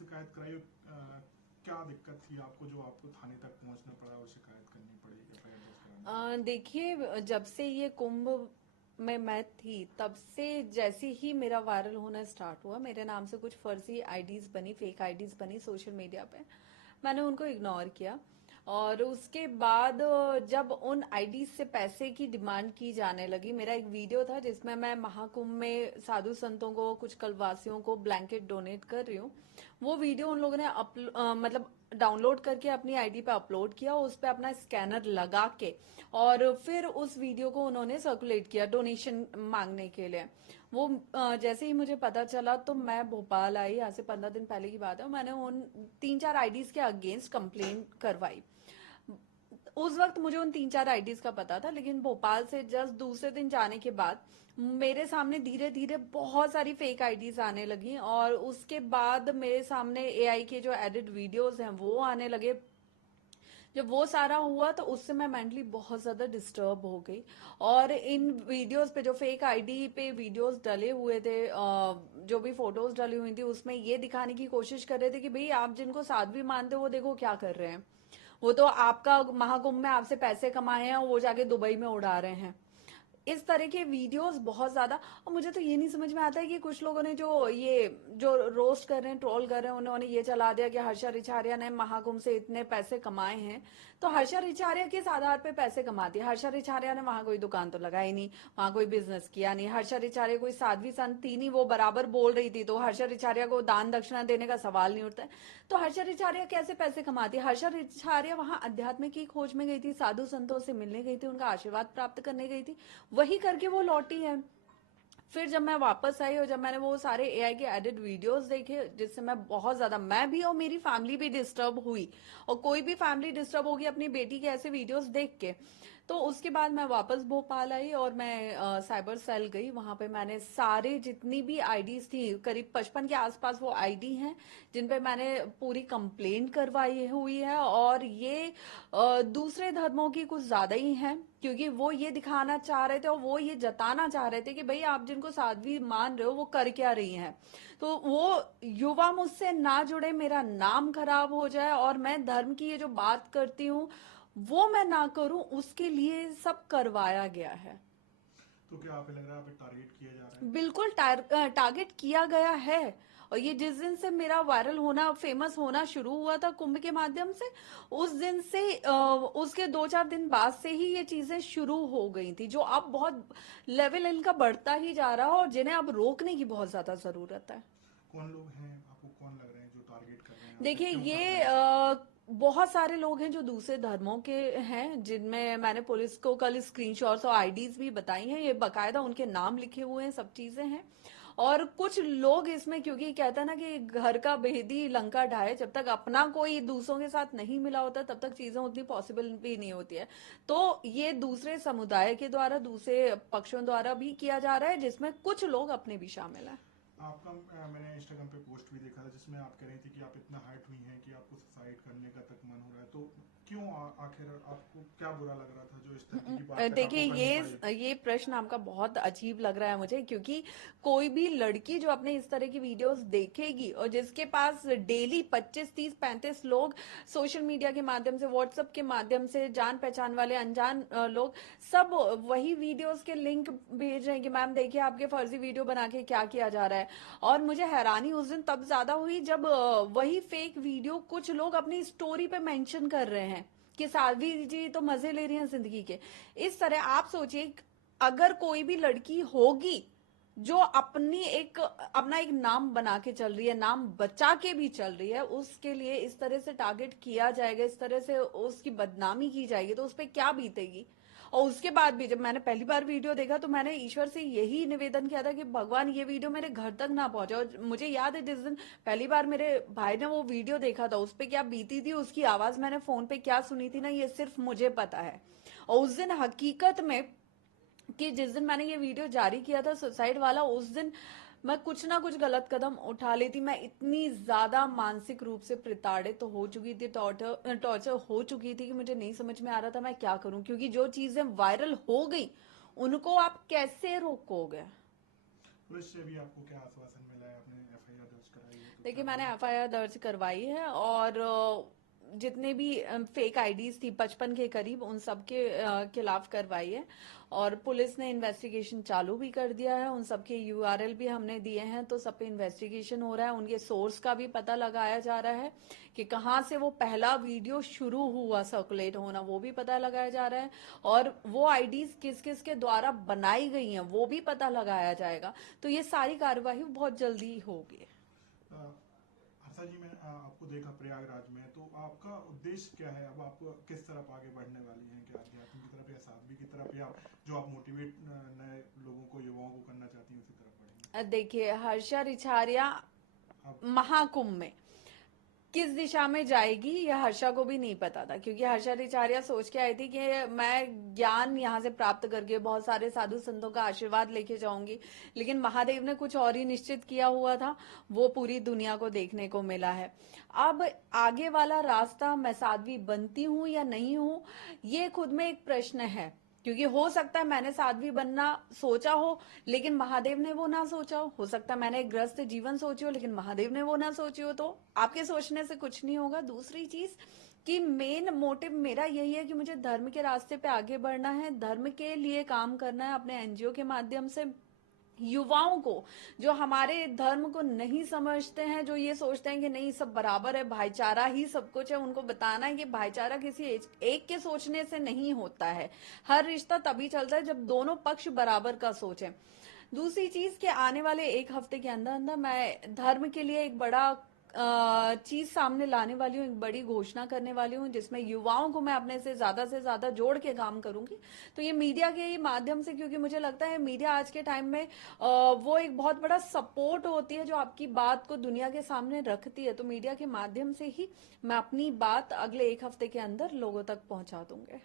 शिकायत कराई क्या दिक्कत थी आपको जो आपको थाने तक पहुंचना पड़ा और शिकायत करनी पड़ी एफआईआर दर्ज करानी देखिए, जब से ये कुंभ में मैं थी तब से जैसे ही मेरा वायरल होना स्टार्ट हुआ, मेरे नाम से कुछ फर्जी आईडीज बनी, फेक आईडीज बनी सोशल मीडिया पे, मैंने उनको इग्नोर किया। और उसके बाद जब उन आईडीज से पैसे की डिमांड की जाने लगी, मेरा एक वीडियो था जिसमें मैं महाकुंभ में साधु संतों को, कुछ कलवासियों को ब्लैंकेट डोनेट कर रही हूँ। वो वीडियो उन लोगों ने मतलब डाउनलोड करके अपनी आईडी पे अपलोड किया, उस पे अपना स्कैनर लगा के, और फिर उस वीडियो को उन्होंने सर्कुलेट किया डोनेशन मांगने के लिए। वो जैसे ही मुझे पता चला तो मैं भोपाल आई, यहाँ से 15 दिन पहले की बात है, मैंने उन 3-4 आईडीज के अगेंस्ट कंप्लेन करवाई। उस वक्त मुझे उन 3-4 आईडीज का पता था, लेकिन भोपाल से जस्ट दूसरे दिन जाने के बाद मेरे सामने धीरे धीरे बहुत सारी फेक आईडीज आने लगी, और उसके बाद मेरे सामने एआई के जो एडिट वीडियोस हैं वो आने लगे। जब वो सारा हुआ तो उससे मैं मेंटली बहुत ज्यादा डिस्टर्ब हो गई। और इन वीडियोस पे, जो फेक आईडी पे वीडियोस डले हुए थे, जो भी फोटोज डली हुई थी, उसमें ये दिखाने की कोशिश कर रहे थे कि भाई आप जिनको साध्वी मानते हो वो देखो क्या कर रहे हैं, वो तो आपका महाकुंभ में आपसे पैसे कमाए हैं और वो जाके दुबई में उड़ा रहे हैं। इस तरह के वीडियोस बहुत ज्यादा। और मुझे तो ये नहीं समझ में आता है कि कुछ लोगों ने जो रोस्ट कर रहे हैं, ट्रोल कर रहे हैं, उन्होंने ये चला दिया कि हर्षा रिछारिया ने महाकुंभ से इतने पैसे कमाए हैं। तो हर्षा रिछारिया किस आधार पे पैसे कमाती है? हर्षा रिछारिया ने वहां कोई दुकान तो लगाई नहीं, वहां कोई बिजनेस किया नहीं। हर्षा रिछारिया कोई साध्वी संत थी नहीं, वो बराबर बोल रही थी, तो हर्षा रिछारिया को दान दक्षिणा देने का सवाल नहीं उठता है। तो हर्षा रिछारिया कैसे पैसे कमाती है? हर्षा रिछारिया वहां अध्यात्म की खोज में गई थी, साधु संतों से मिलने गई थी, उनका आशीर्वाद प्राप्त करने गई थी, वही करके वो लौटी है। फिर जब मैं वापस आई और जब मैंने वो सारे एआई के एडिट वीडियोस देखे, जिससे मैं बहुत ज्यादा, मैं भी और मेरी फैमिली भी डिस्टर्ब हुई, और कोई भी फैमिली डिस्टर्ब होगी अपनी बेटी के ऐसे वीडियोस देख के। तो उसके बाद मैं वापस भोपाल आई और मैं साइबर सेल गई। वहां पे मैंने सारे जितनी भी आईडीज थी, करीब 55 के आसपास वो आईडी हैं, जिन पे मैंने पूरी कंप्लेंट करवाई हुई है। और ये दूसरे धर्मों की कुछ ज्यादा ही हैं, क्योंकि वो ये दिखाना चाह रहे थे और वो ये जताना चाह रहे थे कि भाई आप जिनको साध्वी मान रहे हो वो कर क्या रही हैं। तो वो युवा मुझसे ना जुड़े, मेरा नाम खराब हो जाए, और मैं धर्म की ये जो बात करती हूँ वो मैं ना करूं, उसके लिए सब करवाया गया है। तो क्या आप लग रहा है आप टारगेट किया जा रहा है? बिल्कुल टारगेट किया गया है। और ये जिस दिन से मेरा वायरल होना, फेमस होना शुरू हुआ था कुंभ के माध्यम से, उस दिन से उसके 2-4 दिन बाद से ही ये चीजें शुरू हो गई थी, जो अब बहुत लेवल इनका बढ़ता ही जा रहा है और जिन्हें अब रोकने की बहुत ज्यादा जरूरत है। कौन लोग हैं आपको, कौन लग रहे हैं जो टारगेट कर रहे हैं आपको, देखिए, क्यों कर रहे ये हैं? बहुत सारे लोग हैं जो दूसरे धर्मों के हैं, जिनमें मैंने पुलिस को कल स्क्रीनशॉट्स और आईडीज भी बताई हैं, ये बकायदा उनके नाम लिखे हुए हैं, सब चीजें हैं। और कुछ लोग इसमें, क्योंकि कहता है ना कि घर का भेदी लंका ढाए, जब तक अपना कोई दूसरों के साथ नहीं मिला होता तब तक चीजें उतनी पॉसिबल भी नहीं होती है। तो ये दूसरे समुदाय के द्वारा, दूसरे पक्षों द्वारा भी किया जा रहा है, जिसमें कुछ लोग अपने भी शामिल हैं। आपका मैंने इंस्टाग्राम पे पोस्ट भी देखा था जिसमें आप कह रही थी कि आप इतना हाइट हुई हैं कि आपको सुसाइड करने का तक मन हो रहा है, तो क्यों आखिर आपको क्या बुरा लग रहा था जो इस तरीके की बात तक देखिए, आपको करनी पड़ी? ये प्रश्न आपका बहुत अजीब लग रहा है मुझे, क्योंकि कोई भी लड़की जो अपने इस तरह की वीडियोस देखेगी और जिसके पास डेली 25, 30, 35 लोग सोशल मीडिया के माध्यम से, व्हाट्सएप के माध्यम से, जान पहचान वाले अनजान लोग, सब वही वीडियोस के लिंक भेज रहे हैं कि मैम देखिए आपके फर्जी वीडियो बना के क्या किया जा रहा है। और मुझे हैरानी उस दिन तब ज्यादा हुई जब वही फेक वीडियो कुछ लोग अपनी स्टोरी पे मेंशन कर रहे हैं कि साध्वी जी तो मजे ले रही हैं जिंदगी के। इस तरह आप सोचिए, अगर कोई भी लड़की होगी जो अपना एक नाम बना के चल रही है, नाम बचा के भी चल रही है, उसके लिए इस तरह से टारगेट किया जाएगा, इस तरह से उसकी बदनामी की जाएगी, तो उस पर क्या बीतेगी। और उसके बाद भी जब मैंने पहली बार वीडियो देखा तो मैंने ईश्वर से यही निवेदन किया था कि भगवान ये वीडियो मेरे घर तक ना पहुंचे। और मुझे याद है जिस दिन पहली बार मेरे भाई ने वो वीडियो देखा था, उस पर क्या बीती थी, उसकी आवाज मैंने फोन पे क्या सुनी थी ना, ये सिर्फ मुझे पता है। और उस दिन हकीकत में, कि जिस दिन मैंने ये वीडियो जारी किया था सुसाइड वाला, उस दिन मैं कुछ ना कुछ गलत कदम उठा लेती। मैं इतनी ज्यादा मानसिक रूप से प्रताड़ित तो हो चुकी थी, टॉर्चर हो चुकी थी, कि मुझे नहीं समझ में आ रहा था मैं क्या करूं, क्योंकि जो चीजें वायरल हो गई उनको आप कैसे रोकोगे। पुलिस से भी आपको क्या आश्वासन मिला है? आपने एफआईआर दर्ज कराई है देखिए, मैंने एफआईआर दर्ज करवाई है और जितने भी फेक आईडीज थी 55 के करीब उन सब के खिलाफ करवाई है और पुलिस ने इन्वेस्टिगेशन चालू भी कर दिया है। उन सब के यूआरएल भी हमने दिए हैं, तो सब पे इन्वेस्टिगेशन हो रहा है। उनके सोर्स का भी पता लगाया जा रहा है कि कहाँ से वो पहला वीडियो शुरू हुआ सर्कुलेट होना, वो भी पता लगाया जा रहा है। और वो आईडीज किस किस के द्वारा बनाई गई हैं वो भी पता लगाया जाएगा। तो ये सारी कार्यवाही बहुत जल्दी होगी। हर्षा जी, मैंने आपको देखा प्रयागराज में, तो आपका उद्देश्य क्या है? अब आप किस तरफ आगे बढ़ने वाली हैं? क्या अध्यात्म की तरफ या साध्वी की तरफ, या जो आप मोटिवेट नए लोगों को, युवाओं को करना चाहती हैं उसी तरफ बढ़ेंगे? देखिए, हर्षा रिछारिया अब महाकुंभ में किस दिशा में जाएगी यह हर्षा को भी नहीं पता था, क्योंकि हर्षा रिचारिया सोच के आई थी कि मैं ज्ञान यहाँ से प्राप्त करके बहुत सारे साधु संतों का आशीर्वाद लेके जाऊंगी, लेकिन महादेव ने कुछ और ही निश्चित किया हुआ था, वो पूरी दुनिया को देखने को मिला है। अब आगे वाला रास्ता मैं साध्वी बनती हूँ या नहीं हूँ, ये खुद में एक प्रश्न है, क्योंकि हो सकता है मैंने साध्वी बनना सोचा हो लेकिन महादेव ने वो ना सोचा हो सकता है मैंने एक ग्रस्त जीवन सोची हो लेकिन महादेव ने वो ना सोची हो। तो आपके सोचने से कुछ नहीं होगा। दूसरी चीज कि मेन मोटिव मेरा यही है कि मुझे धर्म के रास्ते पे आगे बढ़ना है, धर्म के लिए काम करना है अपने एनजीओ के माध्यम से। युवाओं को, जो हमारे धर्म को नहीं समझते हैं, जो ये सोचते हैं कि नहीं सब बराबर है, भाईचारा ही सब कुछ है, उनको बताना है कि भाईचारा किसी एक के सोचने से नहीं होता है। हर रिश्ता तभी चलता है जब दोनों पक्ष बराबर का सोचें। दूसरी चीज कि आने वाले एक हफ्ते के अंदर अंदर मैं धर्म के लिए एक बड़ा चीज सामने लाने वाली हूँ, एक बड़ी घोषणा करने वाली हूँ जिसमें युवाओं को मैं अपने से ज्यादा जोड़ के काम करूंगी। तो ये मीडिया के ही माध्यम से, क्योंकि मुझे लगता है मीडिया आज के टाइम में वो एक बहुत बड़ा सपोर्ट होती है जो आपकी बात को दुनिया के सामने रखती है। तो मीडिया के माध्यम से ही मैं अपनी बात अगले एक हफ्ते के अंदर लोगों तक पहुंचा दूंगी।